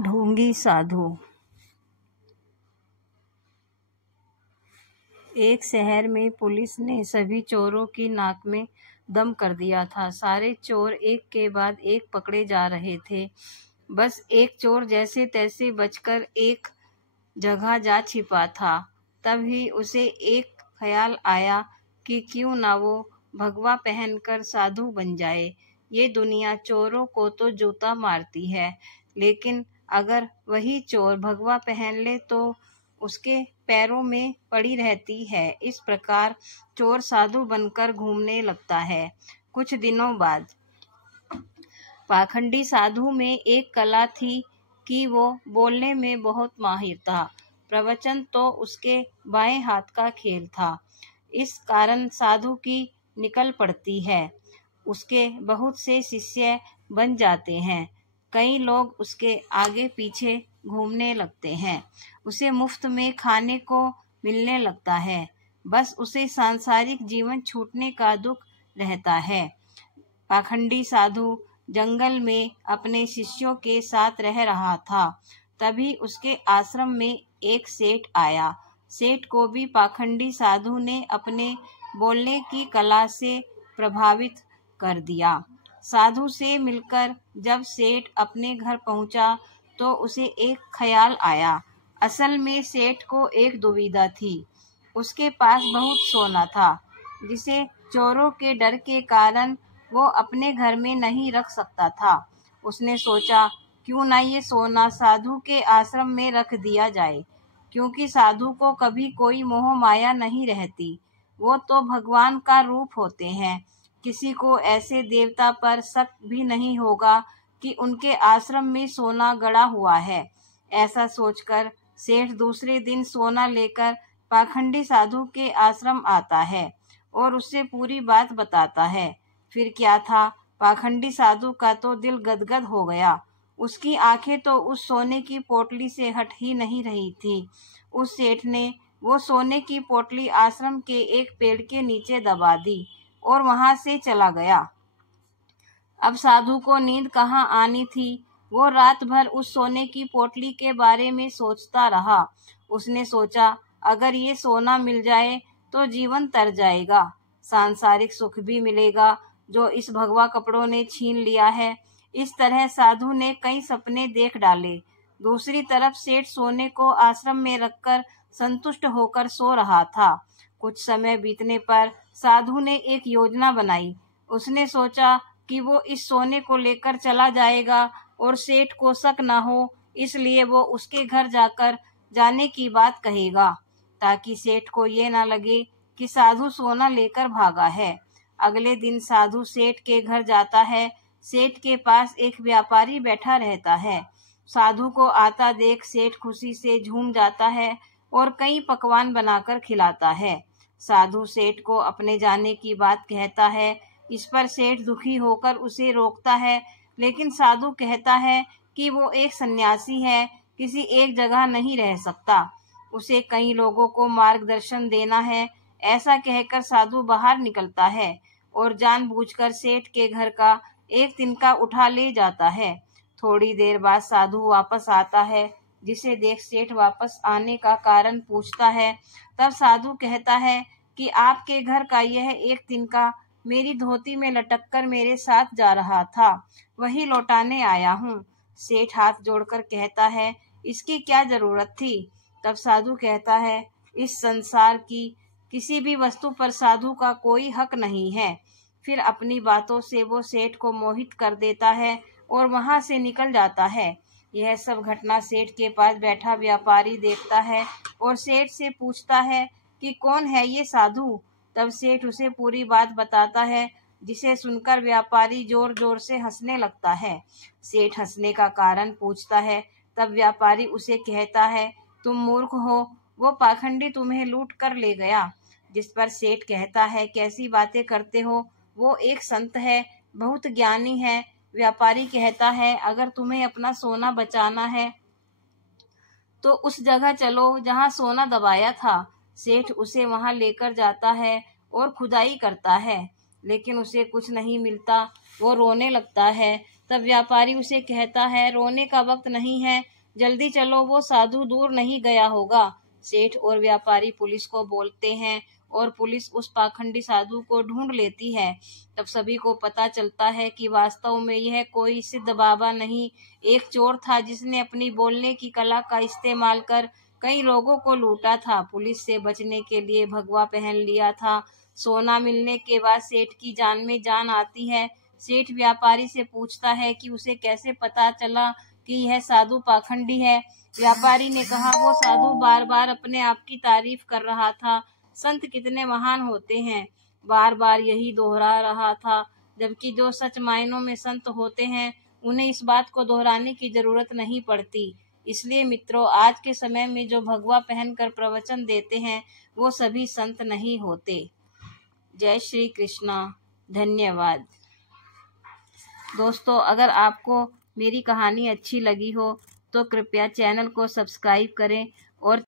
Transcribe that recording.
ढोंगी साधु। एक शहर में पुलिस ने सभी चोरों की नाक में दम कर दिया था। सारे चोर एक के बाद एक पकड़े जा रहे थे। बस एक चोर जैसे तैसे बचकर एक जगह जा छिपा था। तभी उसे एक ख्याल आया कि क्यों ना वो भगवा पहनकर साधु बन जाए। ये दुनिया चोरों को तो जूता मारती है, लेकिन अगर वही चोर भगवा पहन ले तो उसके पैरों में पड़ी रहती है। इस प्रकार चोर साधु बनकर घूमने लगता है। कुछ दिनों बाद पाखंडी साधु में एक कला थी कि वो बोलने में बहुत माहिर था। प्रवचन तो उसके बाएं हाथ का खेल था। इस कारण साधु की निकल पड़ती है। उसके बहुत से शिष्य बन जाते हैं। कई लोग उसके आगे पीछे घूमने लगते हैं। उसे मुफ्त में खाने को मिलने लगता है। बस उसे सांसारिक जीवन छूटने का दुख रहता है। पाखंडी साधु जंगल में अपने शिष्यों के साथ रह रहा था। तभी उसके आश्रम में एक सेठ आया। सेठ को भी पाखंडी साधु ने अपने बोलने की कला से प्रभावित कर दिया। साधु से मिलकर जब सेठ अपने घर पहुंचा तो उसे एक ख्याल आया। असल में सेठ को एक दुविधा थी। उसके पास बहुत सोना था, जिसे चोरों के डर के कारण वो अपने घर में नहीं रख सकता था। उसने सोचा, क्यों ना ये सोना साधु के आश्रम में रख दिया जाए, क्योंकि साधु को कभी कोई मोह माया नहीं रहती। वो तो भगवान का रूप होते हैं। किसी को ऐसे देवता पर शक भी नहीं होगा कि उनके आश्रम में सोना गड़ा हुआ है। ऐसा सोचकर सेठ दूसरे दिन सोना लेकर पाखंडी साधु के आश्रम आता है और उससे पूरी बात बताता है। फिर क्या था, पाखंडी साधु का तो दिल गदगद हो गया। उसकी आंखें तो उस सोने की पोटली से हट ही नहीं रही थी। उस सेठ ने वो सोने की पोटली आश्रम के एक पेड़ के नीचे दबा दी और वहां से चला गया। अब साधु को नींद कहाँ आनी थी। वो रात भर उस सोने की पोटली के बारे में सोचता रहा। उसने सोचा, अगर ये सोना मिल जाए तो जीवन तर जाएगा, सांसारिक सुख भी मिलेगा जो इस भगवा कपड़ों ने छीन लिया है। इस तरह साधु ने कई सपने देख डाले। दूसरी तरफ सेठ सोने को आश्रम में रखकर संतुष्ट होकर सो रहा था। कुछ समय बीतने पर साधु ने एक योजना बनाई। उसने सोचा कि वो इस सोने को लेकर चला जाएगा और सेठ को शक न हो, इसलिए वो उसके घर जाकर जाने की बात कहेगा, ताकि सेठ को ये न लगे कि साधु सोना लेकर भागा है। अगले दिन साधु सेठ के घर जाता है। सेठ के पास एक व्यापारी बैठा रहता है। साधु को आता देख सेठ खुशी से झूम जाता है और कई पकवान बनाकर खिलाता है। साधु सेठ को अपने जाने की बात कहता है। इस पर सेठ दुखी होकर उसे रोकता है, लेकिन साधु कहता है कि वो एक सन्यासी है, किसी एक जगह नहीं रह सकता, उसे कई लोगों को मार्गदर्शन देना है। ऐसा कहकर साधु बाहर निकलता है और जानबूझकर सेठ के घर का एक तिनका उठा ले जाता है। थोड़ी देर बाद साधु वापस आता है, जिसे देख सेठ वापस आने का कारण पूछता है। तब साधु कहता है कि आपके घर का यह एक तिनका मेरी धोती में लटककर मेरे साथ जा रहा था, वही लौटाने आया हूँ। सेठ हाथ जोड़कर कहता है, इसकी क्या जरूरत थी? तब साधु कहता है, इस संसार की किसी भी वस्तु पर साधु का कोई हक नहीं है। फिर अपनी बातों से वो सेठ को मोहित कर देता है और वहां से निकल जाता है। यह सब घटना सेठ के पास बैठा व्यापारी देखता है और सेठ से पूछता है कि कौन है ये साधु। तब सेठ उसे पूरी बात बताता है, जिसे सुनकर व्यापारी जोर जोर से हंसने लगता है। सेठ हंसने का कारण पूछता है। तब व्यापारी उसे कहता है, तुम मूर्ख हो, वो पाखंडी तुम्हें लूट कर ले गया। जिस पर सेठ कहता है, कैसी बातें करते हो, वो एक संत है, बहुत ज्ञानी है। व्यापारी कहता है, अगर तुम्हें अपना सोना बचाना है तो उस जगह चलो जहाँ सोना दबाया था। सेठ उसे वहां लेकर जाता है और खुदाई करता है, लेकिन उसे कुछ नहीं मिलता। वो रोने लगता है। तब व्यापारी उसे कहता है, रोने का वक्त नहीं है, जल्दी चलो, वो साधु दूर नहीं गया होगा। सेठ और व्यापारी पुलिस को बोलते हैं और पुलिस उस पाखंडी साधु को ढूंढ लेती है। तब सभी को पता चलता है कि वास्तव में यह कोई सिद्ध बाबा नहीं, एक चोर था जिसने अपनी बोलने की कला का इस्तेमाल कर कई लोगों को लूटा था। पुलिस से बचने के लिए भगवा पहन लिया था। सोना मिलने के बाद सेठ की जान में जान आती है। सेठ व्यापारी से पूछता है कि उसे कैसे पता चला कि यह साधु पाखंडी है। व्यापारी ने कहा, वो साधु बार बार अपने आप की तारीफ कर रहा था, संत कितने महान होते हैं, बार बार यही दोहरा रहा था, जबकि जो सच मायनों में संत होते हैं उन्हें इस बात को दोहराने की जरूरत नहीं पड़ती। इसलिए मित्रों, आज के समय में जो भगवा पहनकर प्रवचन देते हैं वो सभी संत नहीं होते। जय श्री कृष्णा। धन्यवाद। दोस्तों, अगर आपको मेरी कहानी अच्छी लगी हो तो कृपया चैनल को सब्सक्राइब करें और